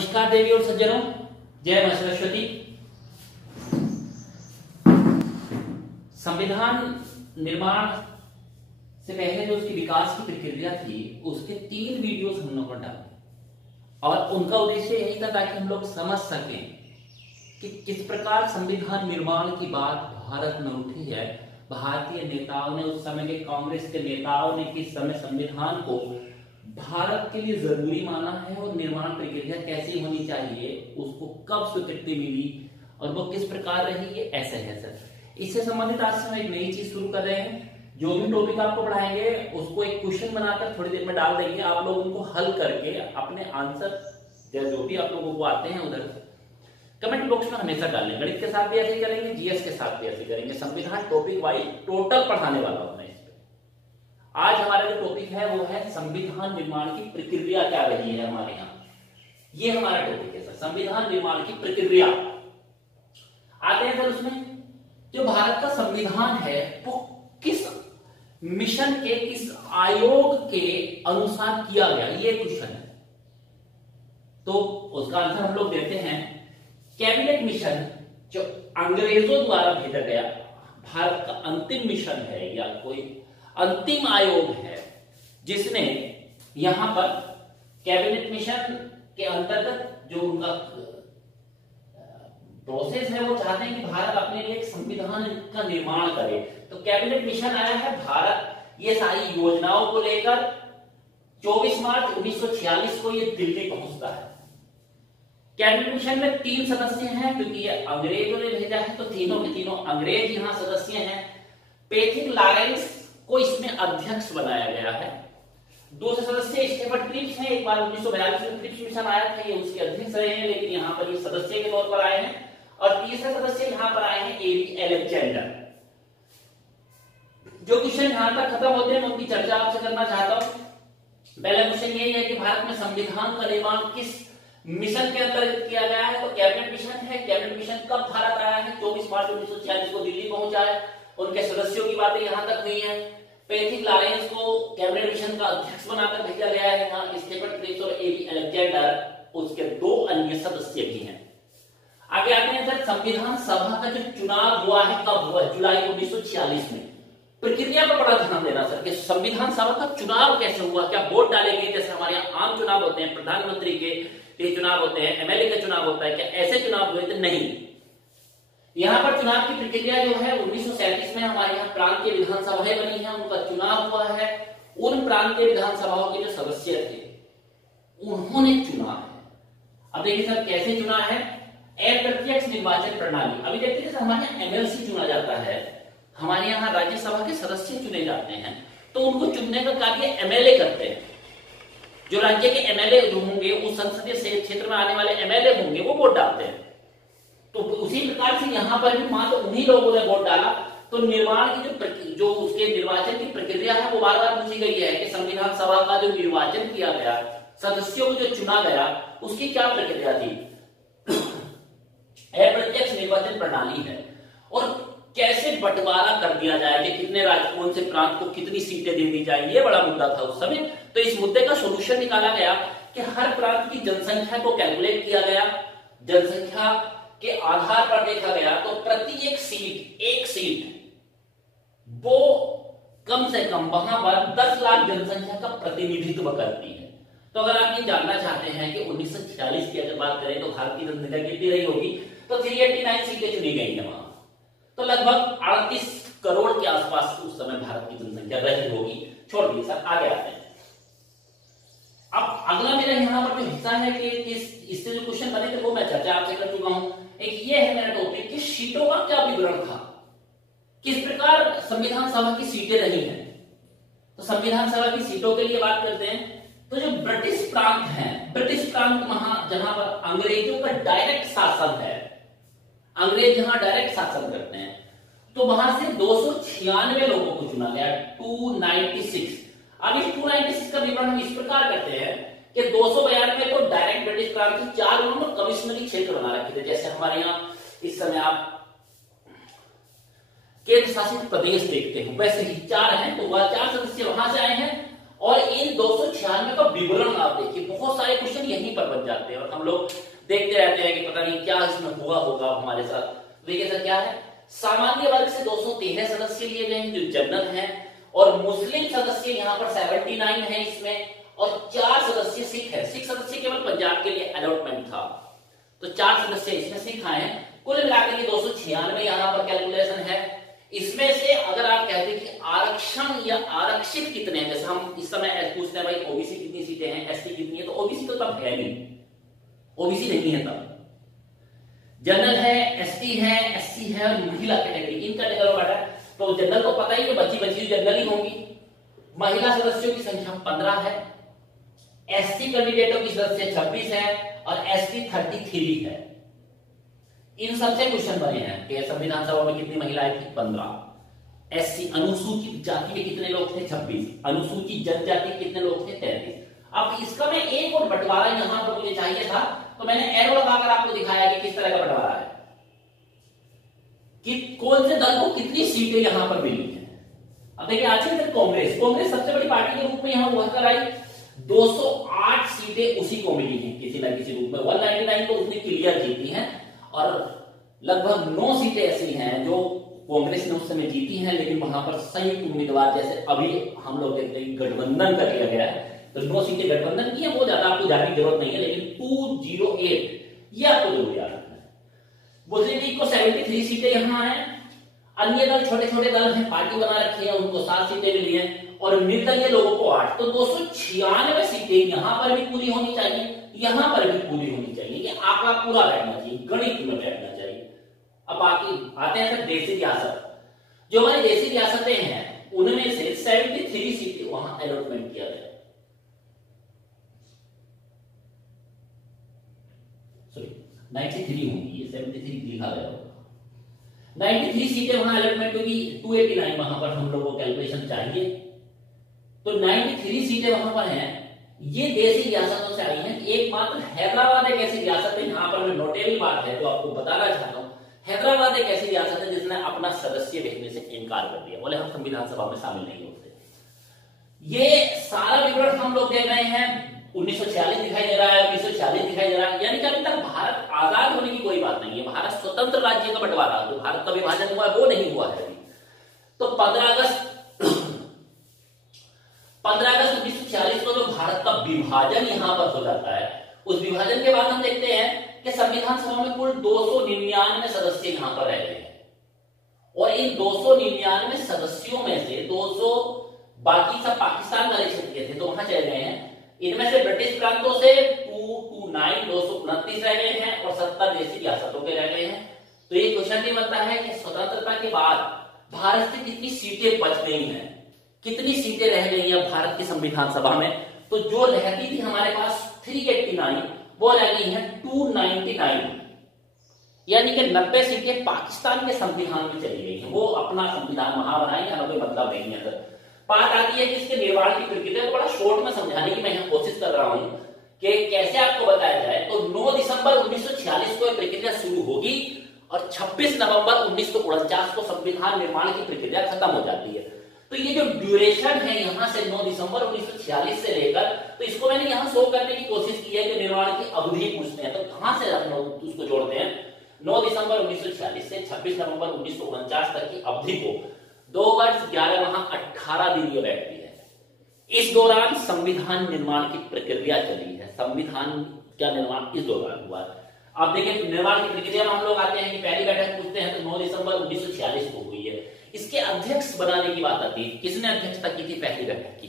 नमस्कार देवी और सज्जनों, जय मां सरस्वती। संविधान निर्माण से पहले जो उसकी विकास की प्रक्रिया थी उसके 3 वीडियोस हम लोगों ने डाले और उनका उद्देश्य यही था ताकि हम लोग समझ सकें कि किस प्रकार संविधान निर्माण की बात भारत में उठी है। भारतीय नेताओं ने, उस समय के कांग्रेस के नेताओं ने किस समय संविधान को भारत के लिए जरूरी माना है और निर्माण प्रक्रिया कैसी होनी चाहिए, उसको कब स्वीकृति मिली और वो किस प्रकार रही, ये ऐसे है सर। इससे संबंधित आज से हम एक नई चीज शुरू कर रहे हैं। जो भी टॉपिक आपको पढ़ाएंगे उसको एक क्वेश्चन बनाकर थोड़ी देर में डाल देंगे, आप लोग उनको हल करके अपने आंसर जो भी आप लोगों को आते हैं उधर कमेंट बॉक्स में हमेशा डालें। गणित के साथ भी ऐसे ही करेंगे, जीएस के साथ भी ऐसे करेंगे। संविधान टॉपिक वाइज टोटल पढ़ाने वाला हूं मैं इस पे। आज हमारा जो टॉपिक है वो है संविधान निर्माण की प्रक्रिया क्या रही है हमारे यहाँ, ये हमारा टॉपिक है सर, संविधान निर्माण की प्रक्रिया। आते हैं सर उसमें, जो भारत का संविधान है वो किस मिशन के, किस आयोग के अनुसार किया गया, ये क्वेश्चन है। तो उसका आंसर हम लोग देते हैं कैबिनेट मिशन, जो अंग्रेजों द्वारा भेजा गया भारत का अंतिम मिशन है या कोई अंतिम आयोग है जिसने यहां पर कैबिनेट मिशन के अंतर्गत जो उनका प्रोसेस है वो चाहते हैं कि भारत अपने लिए एक संविधान का निर्माण करे। तो कैबिनेट मिशन आया है भारत ये सारी योजनाओं को लेकर। 24 मार्च 1946 को ये दिल्ली पहुंचता है। कैबिनेट मिशन में 3 सदस्य हैं, क्योंकि ये अंग्रेजों ने भेजा है तो तीनों के तीनों अंग्रेज यहां सदस्य हैं। पैथिक लॉरेंस को इसमें अध्यक्ष बनाया गया है। दूसरे सदस्य स्टेफर्ड क्रिप्स हैं। एक बार 1942 में क्रिप्स मिशन आया था, ये उसके अध्यक्ष रहे हैं, लेकिन यहाँ पर ये सदस्य के तौर पर आए हैं। और तीसरे सदस्य यहाँ पर आए हैं एबी अलेक्जेंडर। जो क्वेश्चन यहां तक खत्म होते हैं मैं उनकी चर्चा आपसे करना चाहता हूं। पहला क्वेश्चन यही है कि भारत में संविधान का निर्माण किस मिशन के अंतर्गत किया गया है, तो कैबिनेट मिशन है। कैबिनेट मिशन कब भारत आया है? 24 मार्च 1946 को दिल्ली पहुंचा है। उनके सदस्यों की बातें यहां तक हुई हैं। पैथिक लॉरेंस को कैबिनेट मिशन का अध्यक्ष बनाकर भेजा गया है। यहाँ स्टेफर्ड क्रिप्स और एबी अलेक्जेंडर उसके 2 अन्य सदस्य भी हैं। आगे आते हैं सर, संविधान सभा का जो चुनाव हुआ है कब हुआ? जुलाई 1946 में। प्रक्रिया पर बड़ा ध्यान देना सर कि संविधान सभा का चुनाव कैसे हुआ, क्या वोट डाले गए जैसे हमारे यहाँ आम चुनाव होते हैं, प्रधानमंत्री के चुनाव होते हैं, एमएलए का चुनाव होता है, क्या ऐसे चुनाव हुए थे? नहीं। यहाँ पर चुनाव की प्रक्रिया जो है 1937 में हमारे यहाँ प्रांतीय विधानसभाएं बनी है, उनका चुनाव हुआ है। उन प्रांतीय विधानसभाओं के जो सदस्य थे उन्होंने चुना है। अब देखिए सर कैसे चुना है, अप्रत्यक्ष निर्वाचन प्रणाली। अभी देखते हैं हमारे यहाँ एमएलसी चुना जाता है, हमारे यहाँ राज्यसभा के सदस्य चुने जाते हैं, तो उनको चुनने का कार्य एमएलए करते हैं। जो राज्य के एमएलए होंगे, उस संसदीय क्षेत्र में आने वाले एमएलए होंगे, वो वोट डालते हैं। तो उसी प्रकार से यहाँ पर भी मान लो उन्हीं लोगों ने वोट डाला, तो निर्माण की जो उसके निर्वाचन की प्रक्रिया है वो बार बार पूछी गई है कि संविधान सभा का जो निर्वाचन किया गया, सदस्यों को जो चुना गया, उसकी क्या प्रक्रिया थी? अप्रत्यक्ष निर्वाचन प्रणाली है। और कैसे बंटवारा कर दिया जाए कि कितने राज्य, कौन से प्रांत को कितनी सीटें दे दी जाए, ये बड़ा मुद्दा था उस समय। तो इस मुद्दे का सोल्यूशन निकाला गया कि हर प्रांत की जनसंख्या को कैलकुलेट किया गया, जनसंख्या के आधार पर देखा गया, तो प्रति एक सीट वो कम से कम वहां पर 10 लाख जनसंख्या का प्रतिनिधित्व करती है। तो अगर आप ये जानना चाहते हैं कि 1946 की अगर बात करें तो भारत की जनसंख्या कितनी रही होगी, तो 389 सीटें चुनी गई है वहां। तो लगभग 38 करोड़ के आसपास उस समय भारत की जनसंख्या रही होगी। छोड़ दिए सर, आगे आते हैं। अब अगला मेरा यहाँ पर जो हिस्सा है कि इससे जो क्वेश्चन बने थे वो मैं चर्चा आपसे कर चुका हूं। एक ये है मेरा टॉपिक कि सीटों का क्या विवरण था, किस प्रकार संविधान सभा की सीटें रही हैं। तो संविधान सभा की सीटों के लिए बात करते हैं, तो जो ब्रिटिश प्रांत हैं, ब्रिटिश प्रांत जहां पर अंग्रेजों का डायरेक्ट शासन है, अंग्रेज जहां डायरेक्ट शासन करते हैं, तो वहां से 296 लोगों को चुना गया, 296। अब इस 296 का विवरण हम इस प्रकार करते हैं कि 292 तो डायरेक्ट ब्रिटिश प्रांत से, 4 उन्होंने कमिश्नरी क्षेत्र बना रखे थे। जैसे हमारे यहाँ इस समय आप केंद्र शासित प्रदेश देखते हो, वैसे ही 4 हैं, तो वह 4 सदस्य वहां से आए हैं और इन 296 का विवरण आप देखिए, बहुत सारे क्वेश्चन यहीं पर बन जाते हैं और हम लोग देखते रहते हैं कि पता नहीं क्या इसमें हुआ होगा हमारे साथ। देखिए सर क्या है, सामान्य वर्ग से 213 सदस्य लिए गए हैं जो जनरल हैं, और मुस्लिम सदस्य यहाँ पर 79 है इसमें, और 4 सदस्य सिख है। सिख सदस्य केवल पंजाब के लिए अलॉटमेंट था, तो 4 सदस्य इसमें सिख आए हैं। कुल मिलाकर के 296 यहाँ पर कैलकुलेशन है। इसमें से अगर आप कहते हैं कि आरक्षण या आरक्षित कितने हैं, जैसे हम इस समय पूछते हैं भाई ओबीसी कितनी सीटें हैं, एसटी कितनी है, तो ओबीसी तो तब है नहीं, ओबीसी नहीं है तब। जनरल है, एसटी है, एससी है और महिला कैटेगरी, इन कैटेगरी का तो जनरल तो पता ही है, बची बची जनरल ही होंगी। महिला सदस्यों की संख्या 15 है, एससी कैंडिडेटों की सदस्य 26 है और एसटी 33 है। इन सबसे क्वेश्चन बने हैं कि संविधान सभा में कितनी महिलाएं थी, 15। एससी अनुसूचित जाति के कितने लोग थे, 26। अनुसूचित जनजाति कितने लोग थे, 33। अब इसका मैं एक और बंटवारा यहां पर मुझे चाहिए था, तो मैंने एरो लगाकर आपको दिखाया कि किस तरह का बंटवारा है, कि कौन से दल को कितनी सीटें यहां पर मिली है। अब देखिए आज कांग्रेस सबसे बड़ी पार्टी के रूप में यहां उभर कर आई, 208 सीटें उसी को मिली हैं किसी न किसी रूप में। 199 तो उसने क्लियर जीती हैं और लगभग 9 सीटें ऐसी हैं जो कांग्रेस ने उस समय जीती हैं, लेकिन वहां पर संयुक्त उम्मीदवार जैसे अभी हम लोग देखते हैं गठबंधन कर लिया गया है, तो 9 सीटें गठबंधन की है, वो ज्यादा आपको जानने की जरूरत नहीं है, लेकिन 208 ये आपको जरूर याद रखना है। मुस्लिम लीग को 73 सीटें यहां हैं, अन्य दल छोटे छोटे दल हैं, पार्टी बना रखी है, उनको 7 सीटें मिली हैं, और निर्दलीय लोगों को 8। तो 296 सीटें यहां पर भी पूरी होनी चाहिए, यहां पर भी पूरी होनी चाहिए, ये आंकड़ा पूरा बैठना चाहिए, गणित में बैठना चाहिए। अब बाकी आते हैं देसी रियासत, जो हमारी देसी रियासतें हैं उनमें से 73 सीटें वहां अलॉटमेंट किया गया, 93 होंगी, ये 73 लिखा गया होगा। 93 सीटें वहां अलॉटमेंट होगी, 289 वहां पर हम लोगों को कैलकुलेशन चाहिए, तो 93 सीटें वहां पर हैं। ये देसी रियासतों से आई हैं। एकमात्र हैदराबाद एक ऐसी रियासत है, यहां पर मैं नोटेबल बात है तो आपको बताना चाहता हूं, हैदराबाद एक ऐसी रियासत है जिसने अपना सदस्य भेजने से इनकार कर दिया, बोले हम संविधान सभा में शामिल नहीं होते। ये सारा विवरण हम लोग देख रहे हैं, 1946 दिखाई दे रहा है, 1940 दिखाई दे रहा है, यानी कि अभी तक भारत आजाद होने की कोई बात नहीं है, भारत स्वतंत्र राज्य का बंटवारा, जो भारत का विभाजन हुआ है वो नहीं हुआ है। तो 15 अगस्त 1946 को जो भारत का विभाजन यहां पर हो जाता है, उस विभाजन के बाद हम देखते हैं कि संविधान सभा में कुल 299 सदस्य यहां पर रहते हैं, और इन 299 सदस्यों में से 200 बाकी सब पाकिस्तान वाले क्षेत्र के थे, तो वहां चले गए हैं। इनमें से ब्रिटिश प्रांतों से 229 रह गए हैं और 70 देसी रियासतों के रह गए हैं। तो ये क्वेश्चन भी बनता है कि स्वतंत्रता के बाद भारत से कितनी सीटें बच गई हैं, कितनी सीटें रह गई हैं भारत की संविधान सभा में। तो जो रहती थी हमारे पास 389, वो रह गई है 299, यानी कि 90 सीटें पाकिस्तान के संविधान में चली गई हैं, वो अपना संविधान वहां बनाएंगे, हमें कोई मतलब नहीं है। सर बात आती है कि इसके निर्माण की प्रक्रिया को बड़ा शॉर्ट में समझाने की मैं यहाँ कोशिश कर रहा हूं कि कैसे आपको बताया जाए। तो 9 दिसंबर 1946 को प्रक्रिया शुरू होगी और 26 नवंबर 1949 को संविधान निर्माण की प्रक्रिया खत्म हो जाती है। तो ये जो ड्यूरेशन है यहां से 9 दिसंबर 1946 से लेकर, तो इसको मैंने यहां शो करने की कोशिश की है कि निर्माण की अवधि पूछते हैं, तो कहां से हम लोग उसको जोड़ते हैं। 9 दिसंबर 1946 से 26 नवंबर 1949 तक की अवधि को 2 वर्ष 11 माह 18 दिन ये बैठती है। इस दौरान संविधान निर्माण की प्रक्रिया चली है, संविधान का निर्माण इस दौरान हुआ है। आप देखिए निर्माण की प्रक्रिया में हम लोग आते हैं कि पहली बैठक पूछते हैं तो 9 दिसंबर 1946 को हुई है। इसके अध्यक्ष बनाने की बात आती है, किसने अध्यक्षता की थी पहली बैठक की,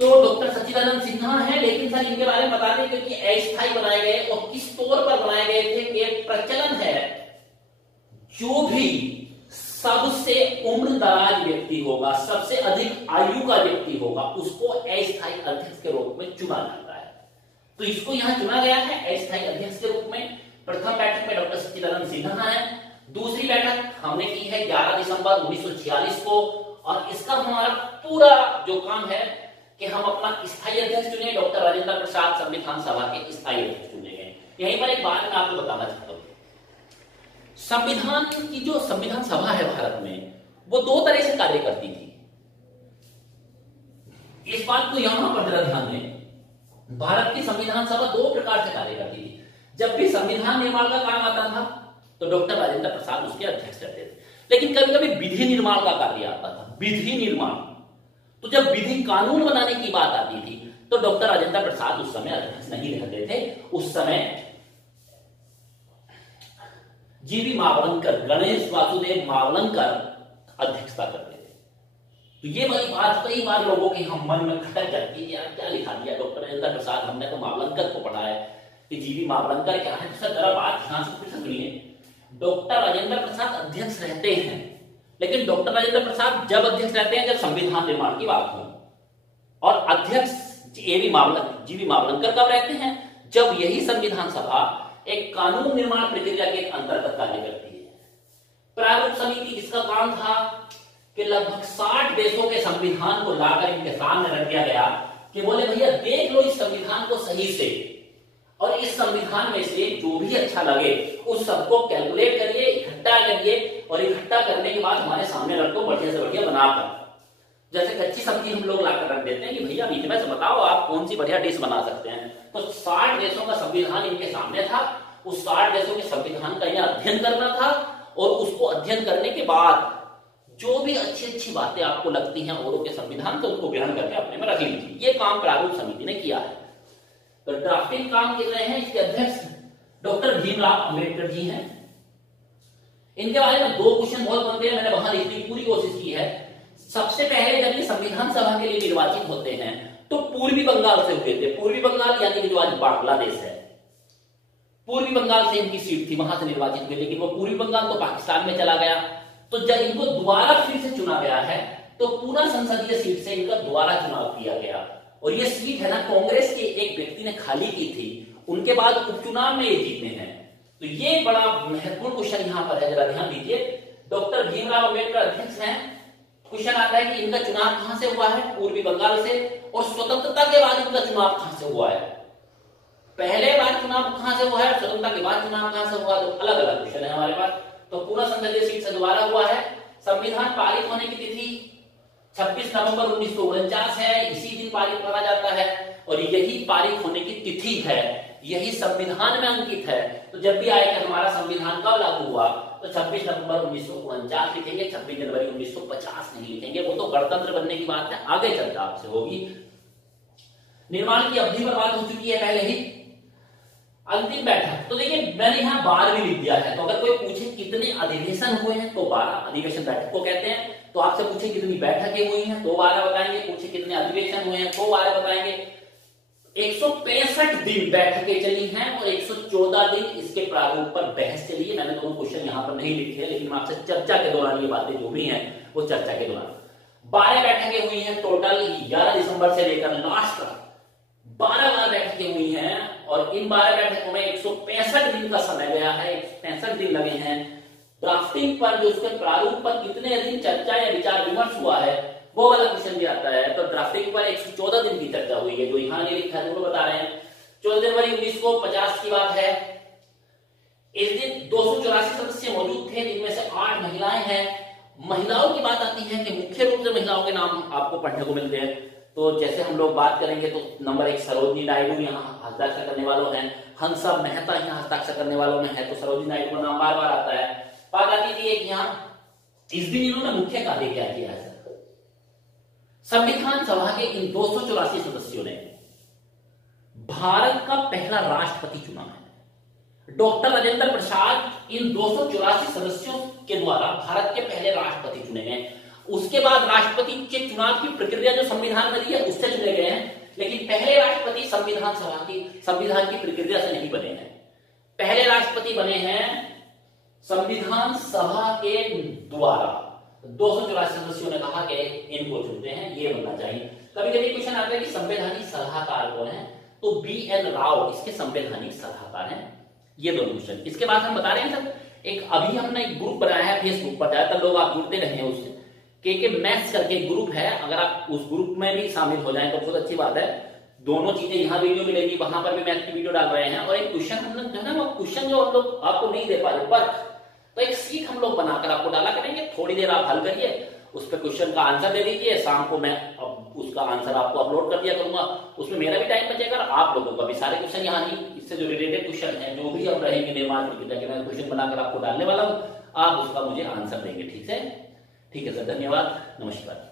तो डॉक्टर सच्चिदानंद सिन्हा है। लेकिन सर इनके बारे में बता दें क्योंकि अस्थायी बनाए गए और किस तौर पर बनाए गए थे कि प्रचलन है जो भी सबसे उम्रदराज व्यक्ति होगा, सबसे अधिक आयु का व्यक्ति होगा, उसको अस्थायी अध्यक्ष के रूप में चुना जाता है। तो इसको यहां चुना गया है अस्थायी अध्यक्ष के रूप में। प्रथम बैठक में डॉक्टर सच्चिदानंद सिन्हा है, दूसरी बैठक हमने की है 11 दिसंबर 1946 को, और इसका हमारा पूरा जो काम है कि हम अपना स्थायी अध्यक्ष चुने, डॉक्टर राजेंद्र प्रसाद संविधान सभा के स्थायी अध्यक्ष चुने गए। यहीं पर एक बात मैं आपको बताना चाहता हूं, संविधान की जो संविधान सभा है भारत में, वो 2 तरह से कार्य करती थी। इस बात को यहां पर जरा ध्यान दें, भारत की संविधान सभा दो प्रकार से कार्य करती थी। जब भी संविधान निर्माण का काम आता था तो डॉक्टर राजेंद्र प्रसाद उसके अध्यक्ष रहते थे, लेकिन कभी कभी विधि निर्माण का कार्य आता था, विधि निर्माण। तो जब विधि कानून बनाने की बात आती थी तो डॉक्टर राजेंद्र प्रसाद उस समय अध्यक्ष नहीं रहते थे, उस समय जीवी मावलंकर, गणेश वासुदेव मावलंकर अध्यक्षता करते थे। तो ये वाली बात कई बार लोगों के हम मन में खटक जाती है, यार क्या लिखा दिया डॉक्टर राजेंद्र प्रसाद, हमने तो मावलंकर को पढ़ा है कि जीवी मावलंकर क्या है। जरा बात ध्यान से सुनिए, डॉक्टर राजेंद्र प्रसाद अध्यक्ष रहते हैं, लेकिन डॉक्टर राजेंद्र प्रसाद जब अध्यक्ष रहते हैं जब संविधान निर्माण की बात हो, और अध्यक्ष जीवी मावलंकर कब रहते हैं, जब यही संविधान सभा एक कानून निर्माण प्रक्रिया के अंतर्गत कार्य करती है। प्रारूप समिति जिसका काम था कि लगभग 60 देशों के संविधान को लाकर इनके सामने रख दिया गया कि बोले भैया देख लो इस संविधान को सही से, और इस संविधान में से जो भी अच्छा लगे उस सबको कैलकुलेट करिए, इकट्ठा करिए, और इकट्ठा करने के बाद हमारे सामने रखो बढ़िया से बढ़िया बनाकर। जैसे कच्ची सब्जी हम लोग लाकर रख देते हैं कि भैया बीच में से बताओ आप कौन सी बढ़िया डिश बना सकते हैं। तो 60 देशों का संविधान इनके सामने था, उस 60 देशों के संविधान का इन्हें अध्ययन करना था, और उसको अध्ययन करने के बाद जो भी अच्छी अच्छी बातें आपको लगती हैं औरों के संविधान से उनको ग्रहण करके अपने में रख लीजिए। ये काम प्रारूप समिति ने किया है। तो ड्राफ्टिंग काम कर रहे हैं, इसके अध्यक्ष डॉक्टर भीमराव अंबेडकर जी हैं। इनके बारे में 2 क्वेश्चन बहुत बनते हैं, मैंने वहां लिखने की पूरी कोशिश की है। सबसे पहले जब ये संविधान सभा के लिए निर्वाचित होते हैं तो पूर्वी बंगाल से हुए थे। पूर्वी बंगाल यानी कि जो आज बांग्लादेश है, पूर्वी बंगाल से इनकी सीट थी, वहां से निर्वाचित हुए, लेकिन वो पूर्वी बंगाल तो पाकिस्तान में चला गया। तो जब इनको दोबारा फिर से चुना गया है तो पूरा संसदीय सीट से इनका दोबारा चुनाव किया गया, और ये सीट है ना कांग्रेस के एक व्यक्ति ने खाली की थी, उनके बाद उपचुनाव में ये जीते हैं। तो ये बड़ा महत्वपूर्ण क्वेश्चन यहाँ पर है, जरा ध्यान दीजिए। डॉक्टर भीमराव अंबेडकर अध्यक्ष हैं। क्वेश्चन आता है कि इनका चुनाव कहां से हुआ है, पूर्वी बंगाल से, और स्वतंत्रता के बाद इनका चुनाव कहां से हुआ है। पहले बार चुनाव कहां से हुआ है, स्वतंत्रता के बाद चुनाव कहां से हुआ, तो अलग अलग क्वेश्चन है हमारे पास। तो पूरा संसदीय सीट से दोबारा हुआ है। संविधान पारित होने की तिथि 26 नवंबर 1949 है, इसी दिन पारित माना जाता है, और यही पारित होने की तिथि है, यही संविधान में अंकित है। तो जब भी आएगा हमारा संविधान कब लागू हुआ तो 26 नवंबर 1949 लिखेंगे, 26 जनवरी 1950 नहीं लिखेंगे, वो तो गणतंत्र बनने की बात है, आगे चर्चा आपसे होगी। निर्माण की अवधि पर बात हो चुकी है पहले ही। अंतिम बैठक, तो देखिए मैंने यहाँ 12 लिख दिया है, तो अगर कोई पूछे कितने अधिवेशन हुए हैं तो 12 अधिवेशन बैठक को कहते हैं। तो आपसे पूछे कितनी बैठकें हुई हैं तो 12 बताएंगे, पूछे कितने अधिवेशन हुए हैं तो 12 बताएंगे। 165 दिन बैठकें चली हैं और 114 दिन इसके प्रारूप पर बहस चली है। मैंने दोनों क्वेश्चन यहाँ पर नहीं लिखे, लेकिन मैं आपसे चर्चा के दौरान ये बातें जो भी हैं वो चर्चा के दौरान 12 बैठकें हुई हैं टोटल। 11 दिसंबर से लेकर लास्ट तक 12 बैठकें हुई हैं, और इन 12 बैठकों में 165 दिन का समय गया है, 165 दिन लगे हैं। ड्राफ्टिंग पर जो उसके प्रारूप पर कितने दिन चर्चा या विचार विमर्श हुआ है वो वाला क्वेश्चन भी आता है। तो ड्राफ्टिंग पर 114 दिन की चर्चा हुई है, जो यहाँ नहीं लिखा है वो बता रहे हैं। 14 जनवरी 1950 की बात है। इस दिन 284 सदस्य मौजूद थे, जिनमें से 8 महिलाएं हैं। महिलाओं की बात आती है कि मुख्य रूप से महिलाओं के नाम आपको पढ़ने को मिलते हैं। तो जैसे हम लोग बात करेंगे तो नंबर 1 सरोजिनी नायडू यहाँ हस्ताक्षर करने वालों हैं, हंसा मेहता यहाँ हस्ताक्षर करने वालों में है, तो सरोजिनी नायडू का नाम बार बार आता है। बात आती थी एक यहाँ इस दिन इन्होंने मुख्य कार्य क्या किया है। संविधान सभा के इन 284 सदस्यों ने भारत का पहला राष्ट्रपति चुना है। डॉक्टर राजेंद्र प्रसाद इन 284 सदस्यों के द्वारा भारत के पहले राष्ट्रपति चुने गए। उसके बाद राष्ट्रपति के चुनाव की प्रक्रिया जो संविधान में दी है उससे चुने गए हैं, लेकिन पहले राष्ट्रपति संविधान की प्रक्रिया से नहीं बने हैं। पहले राष्ट्रपति बने हैं संविधान सभा के द्वारा। 284 सदस्यों ने कहा कि इनको चुनते हैं, ये बनना चाहिए। कभी कभी क्वेश्चन आता है कि संवैधानिक सलाहकार कौन है, तो बीएन राव इसके संवैधानिक सलाहकार हैं। ये दोनों क्वेश्चन। इसके बाद हम बता रहे हैं सर, एक अभी हमने एक ग्रुप बनाया है फेसबुक पर, ज्यादातर लोग आप जुड़ते रहे हैं उससे। के मैथ्स करके एक ग्रुप है, अगर आप उस ग्रुप में भी शामिल हो जाएं तो बहुत अच्छी बात है। दोनों चीजें यहाँ वीडियो मिलेगी, वहां पर भी मैथ की वीडियो डाल रहे हैं। और एक क्वेश्चन हम लोग जो है ना, वो क्वेश्चन जो हम लोग आपको नहीं दे पा रहे वर्क, तो एक सीट हम लोग बनाकर आपको डाला करेंगे, थोड़ी देर आप हल करिए उस पर क्वेश्चन का आंसर दे दीजिए। शाम को मैं उसका आंसर आपको अपलोड कर दिया करूंगा, उसमें मेरा भी टाइम बचेगा और आप लोगों का भी। सारे क्वेश्चन यहाँ नहीं, इससे जो रिलेटेड क्वेश्चन है जो भी अब रहेंगे निर्माण प्रक्रिया के, मैं क्वेश्चन बनाकर आपको डालने वाला हूँ, आप उसका मुझे आंसर देंगे। ठीक है सर, धन्यवाद, नमस्कार।